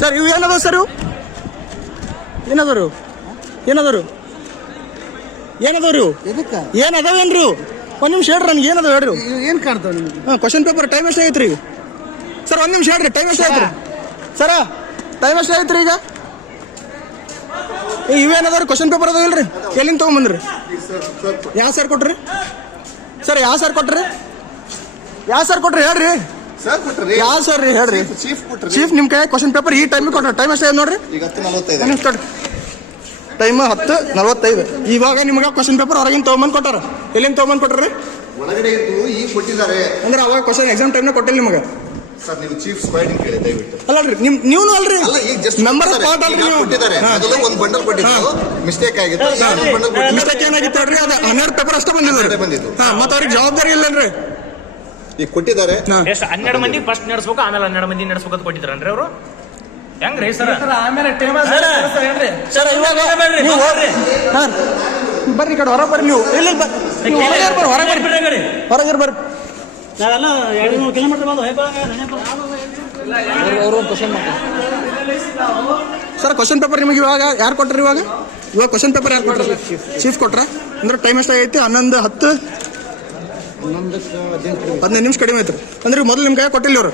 Sir ಇವು ಏನದ sir ಇವು? ಏನದರು ಏನದರು ಏನದವ್ರಿ ಇವು? ಎದಕ್ಕ? ಏನ್ ಅದಾವೇನ್ರಿ ಒಂದು ನಿಮಿಷ ಹೇಳ್ರಿ ನನಗೆ ಏನದ ಹೇಳ್ರಿ ಏನು ಕಾಣ್ತಾವ ನಿಮ್ಗೆ? ಹಾಂ ಕ್ವಶನ್ ಪೇಪರ್ ಟೈಮ್ ಎಷ್ಟು ಐತ್ರಿ ಸರ್ ಒಂದು ನಿಮಿಷ ಹೇಳ್ರಿ ಟೈಮ್ ಎಷ್ಟು ಆಯ್ತು ಸರ ಟೈಮ್ ಎಷ್ಟು ಐತ್ರಿ ಈಗ? ಏ ಇವೇನದಾರ ಕ್ವಶನ್ ಪೇಪರ್ ಅದಾವ ಇಲ್ರಿ? ಎಲ್ಲಿಂದ ತೊಗೊಂಬಂದ್ರಿ? ಯಾವ ಸರ್ ಕೊಟ್ರಿ? ಸರ್ ಯಾವ ಸರ್ ಕೊಟ್ರಿ? ಯಾವ ಸರ್ ಕೊಟ್ರಿ? ಹೇಳ್ರಿ. ಸರ್ ಕೊಟ್ರಿ ಯಾವ ಸರ್ ರೀ ಹೇಳ್ರಿ? ಚೀಫ್ ಕೊಟ್ರಿ ಚೀಫ್ ನಿಮ್ಮ ಕೈ ಕ್ವಶನ್ ಪೇಪರ್ ಈ ಟೈಮಿಗೆ ಕೊಟ್ರಿ. ಟೈಮ್ ಎಷ್ಟು ನೋಡ್ರಿ. ಈಗ ಹತ್ತು ನಲವತ್ತೈದು ನಿಮಿಷ ಟೈಮ್ ಹತ್ತು ನಲವತ್ತೈದು. ಇವಾಗ ನಿಮ್ಗೆ ಕ್ವಶನ್ ಪೇಪರ್ ಹೊರಗಿನ ತೊಗೊಂಬಂದು ಕೊಟ್ಟಾರ? ಎಲ್ಲಿಂದ ತೊಗೊಂಬಂದು ಕೊಟ್ರಿ ಒಳಗಡೆ ಇದ್ದು ಈಗ ಕೊಟ್ಟಿದ್ದಾರೆ. ಅಂದ್ರೆ ಅವಾಗ ಕ್ವಶನ್ ಎಕ್ಸಾಮ್ ಟೈಮ್ನ ಕೊಟ್ಟಿಲ್ಲ ನಿಮಗೆ? ಸರ್ ನೀವು ಚೀಫ್ ಸ್ಪೈನಿಂಗ್ ಕೇಳಿ ದಯವಿಟ್ಟು. ಅಲ್ಲಲ್ರಿ ನಿಮ್ ನೀವು ಅಲ್ರಿ. ಅಲ್ಲ ಈಗ ಜಸ್ಟ್ ಮೆಂಬರ್ ಸ್ಪಾಟ್ ಅಲ್ರಿ ನೀವು. ಕೊಟ್ಟಿದ್ದಾರೆ. ಮೊದಲು ಒಂದು ಬಂಡಲ್ ಕೊಟ್ಟಿದ್ದು. ಮಿಸ್ಟೇಕ್ ಆಗಿತ್ತು. ಒಂದು ಬಂಡಲ್ ಮಿಸ್ಟೇಕ್ ಏನಾಗಿತ್ತು ಅದು ಹನ್ನೆರಡು ಪೇಪರ್ ಅಷ್ಟೇ ಹನ್ನೆರಡೇ ಬಂದಿದ್ದು. ಹಾ ಮತ್ತೆ ಅವ್ರಿಗೆ ಜವಾಬ್ದಾರಿ ಇಲ್ಲನ್ರಿ ಈಗ ಕೊಟ್ಟಿದ್ದಾರೆ. ಎಷ್ಟು ಹನ್ನೆರಡು ಮಂದಿ ಫಸ್ಟ್ ನಡೆಸ್ಬೇಕು ಆಮೇಲೆ ಹನ್ನೆರಡು ಮಂದಿ ನಡೆಸ್ಬೇಕು ಅಂತ ಕೊಟ್ಟಿದ್ರನ್ರಿ ಅವರು? ಹೆಂಗ್ರಿ ಸರ್? ಆಮೇಲೆ ಟೇಬಲ್ ಸರ್ ಇವಾಗ ನೀವು ಹೋಗ್ರಿ ಹಾ. ಬರ್ರಿ ಈ ಕಡೆ ಹೊರಗೆ ಬರ್ರಿ ನೀವು. ಇಲ್ಲ ಬರ್ರಿ ಹೊರಗೆ ಬರ್ರಿ ಹೊರಗೆ ಬರ್ರಿ. ನಾವೆಲ್ಲ ಎರಡು ನೂರು ಕಿಲೋಮೀಟರ್ ಬಂದು ಹೊಯ್ಬಾಗ ಸರ್ ಕ್ವಶನ್ ಪೇಪರ್ ನಿಮಗೆ ಇವಾಗ ಯಾರು ಕೊಟ್ರಿ ಇವಾಗ? ಇವಾಗ ಕ್ವಶನ್ ಪೇಪರ್ ಯಾರು ಕೊಟ್ರಿ? ಚೀಫ್ ಕೊಟ್ರ? ಅಂದ್ರೆ ಟೈಮ್ ಎಷ್ಟಾಗೈತಿ? ಹನ್ನೊಂದು ಹತ್ತು? ಹದಿನೈದು ನಿಮಿಷ ಕಡಿಮೆ ಆಯ್ತು. ಅಂದ್ರೆ ಮೊದಲು ನಿಮ್ಮ ಕೈ ಕೊಟ್ಟಿಲ್ಲ ಇವರು.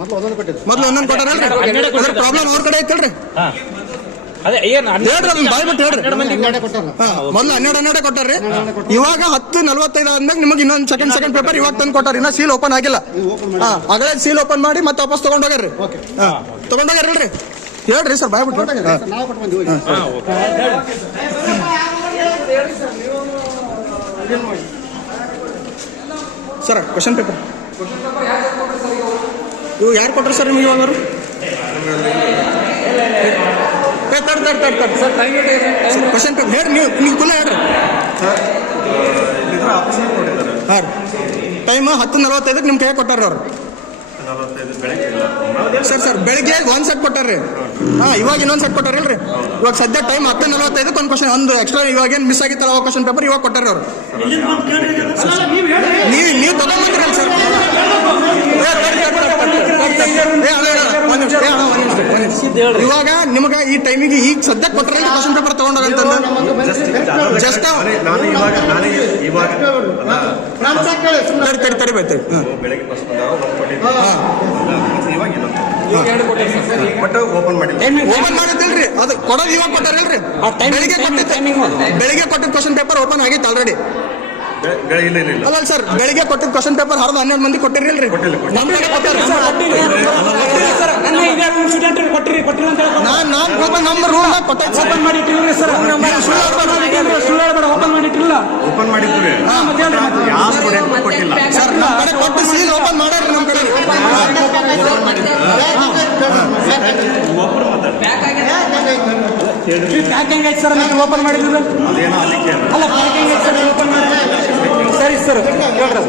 ಮೊದಲು ಒಂದೊಂದು ಮೊದಲು ಕೊಟ್ಟಾರಲ್ರಿ? ಅದ್ರ ಪ್ರಾಬ್ಲಮ್ ಅವ್ರ ಕಡೆ ಐತಲ್ರಿ ಹೇಳ್ರಿ. ಅದನ್ನ ಬಾಯ್ ಬಿಟ್ಟು ಹೇಳ್ರಿ. ಹನ್ನೆರಡೇ ಕೊಟ್ಟಾರ? ಹಾ, ಮೊದ್ಲು ಹನ್ನೆರಡು ಹನ್ನೆರಡು ಕೊಟ್ಟಾರ್ರಿ. ಇವಾಗ ಹತ್ತು ನಲ್ವತ್ತೈದು ಆದ್ಮೇಲೆ ನಿಮಗೆ ಇನ್ನೊಂದು ಸೆಕೆಂಡ್ ಸೆಕೆಂಡ್ ಪೇಪರ್ ಇವಾಗ ತಂದು ಕೊಟ್ಟಾರ. ಇನ್ನ ಸೀಲ್ ಓಪನ್ ಆಗಿಲ್ಲ. ಹಾ ಆಗಲೇ ಸೀಲ್ ಓಪನ್ ಮಾಡಿ ಮತ್ತೆ ವಾಪಸ್ ತಗೊಂಡೋಗ್ರಿ ಹಾ ತಗೊಂಡೋಗ್ರಿ ಹೇಳ್ರಿ. ಸರ್ ಬಾಯ್ ಬಿಟ್ಟು ಹಾ. ನಾವು ಕೊಟ್ಟು ಬಂದ್ವಿ ಹೋಗಿ. ಸರ್ ಕ್ವಶನ್ ಪೇಪರ್ ಇವು ಯಾರು ಕೊಟ್ಟರು ಸರ್ ನಿಮಗೆ ಇವಾಗ ತಡ್ ತಡ್ ತಡ್ ತಡ್. ಸರ್ ಕ್ವಶನ್ ಪೇಪರ್ ಹೇಳಿ ನೀವು ನೀವು ಕುಲ್ಲ ಹೇಳ್ರಿ. ಹಾಂ ರೀ. ಟೈಮ್ ಹತ್ತು ನಲವತ್ತೈದಕ್ಕೆ ನಿಮ್ಮ ಕೈ ಕೊಟ್ಟಾರ ಅವ್ರು. ಸರ್ ಸರ್ ಬೆಳಿಗ್ಗೆ ಒಂದು ಸೆಟ್ ಕೊಟ್ಟಾರ್ರಿ. ಹಾಂ ಇವಾಗ ಇನ್ನೊಂದು ಸೆಟ್ ಕೊಟ್ಟಾರಿಲ್ರಿ ಇವಾಗ ಸದ್ಯ ಟೈಮ್ ಹತ್ತು ನಲವತ್ತೈದು ಒಂದು ಕ್ವಶನ್ ಒಂದು ಎಕ್ಸ್ಟ್ರಾ ಇವಾಗ ಏನು ಮಿಸ್ ಆಗಿತ್ತಲ್ಲ ಅವಾಗ ಕ್ವಶನ್ ಪೇಪರ್ ಇವಾಗ ಕೊಟ್ಟಾರ ಅವ್ರು. ನೀವು ನೀವು ತಗೊಂಡ್ರಿ ಸರ್. ಇವಾಗ ನಿಮಗೆ ಈ ಟೈಮಿಗೆ ಈಗ ಸದ್ಯಕ್ಕೆ ಕೊಟ್ಟರೆ ಕ್ವಶನ್ ಪೇಪರ್ ತಗೊಂಡೋಗಂತಂದು ಜಸ್ಟ್ ನಾನು ಇವಾಗ ನಾನೇ ಇವಾಗ ತಡಿ ತಡಿ ತಡಿ ಬೈತೆ. ಬೆಳಗ್ಗೆ ಬಸ್ ಬಂದಾಗ ಒಂದು ಕೊಟ್ಟಿದ್ದೆ ಬಟ್ ಓಪನ್ ಮಾಡಿಲ್ಲ. ಓಪನ್ ಮಾಡಿದ್ದಿಲ್ರಿ. ಅದು ಕೊಡೋದು ಇವಾಗ ಕೊಟ್ಟಾರಲ್ರಿ ಬೆಳಿಗ್ಗೆ ಕೊಟ್ಟಿದ್ದು ಬೆಳಿಗ್ಗೆ ಕೊಟ್ಟಿದ್ದ ಕ್ವಶನ್ ಪೇಪರ್ ಓಪನ್ ಆಗಿತ್ತು ಆಲ್ರೆಡಿ ಇಲ್ಲ ಇಲ್ಲ ಇಲ್ಲ. ಅಲ್ಲ ಸರ್ ಬೆಳಿಗ್ಗೆ ಕೊಟ್ಟಿದ್ದ ಕ್ವಶನ್ ಪೇಪರ್ ಹರಿದು ಹನ್ನೆರಡು ಮಂದಿ ಕೊಟ್ಟಿರಲ್ರಿ ಕೊಟ್ಟಿಲ್ಲ, ಕಡೆ ಕೊಟ್ಟಿರಿ ಕೊಟ್ಟಿಲ್ಲ ಅಂತ ಹೇಳಿ ನಾನು ನಾನ್ ಓಪನ್ ನಮ್ಮ ರೂಲ್ ಕೊಟ್ಟೈತೆ ಓಪನ್ ಮಾಡಿ ಇಟ್ಟಿಲ್ಲ ಸರ್. ಸುಳ್ಳು ಹೇಳ್ಬೇಡ ಓಪನ್ ಮಾಡಿ ಇಟ್ಟಿಲ್ಲ ಓಪನ್ ಮಾಡಿದ್ವಿ ಯಾವ ಸ್ಟೂಡೆಂಟ್ ಕೊಟ್ಟಿಲ್ಲ. ಸರ್ ನಮ್ಮ ಕಡೆ ಕೊಟ್ಟು ಸೀಲ್ ಓಪನ್ ಮಾಡ್ಯಾರ ನಮ್ಮ ಕಡೆ. ಪ್ಯಾಕ್ ಹೆಂಗೈತೆ ಸರ್ ನೀವು ಓಪನ್ ಮಾಡಿದ್ರು ಅಲ್ಲ ಪ್ಯಾಕ್ ಹೆಂಗೈತೆ ಸರ್ ಓಪನ್ ಮಾಡಿ ಸರಿ ಸರ್. ಹೇಳ್ರಿ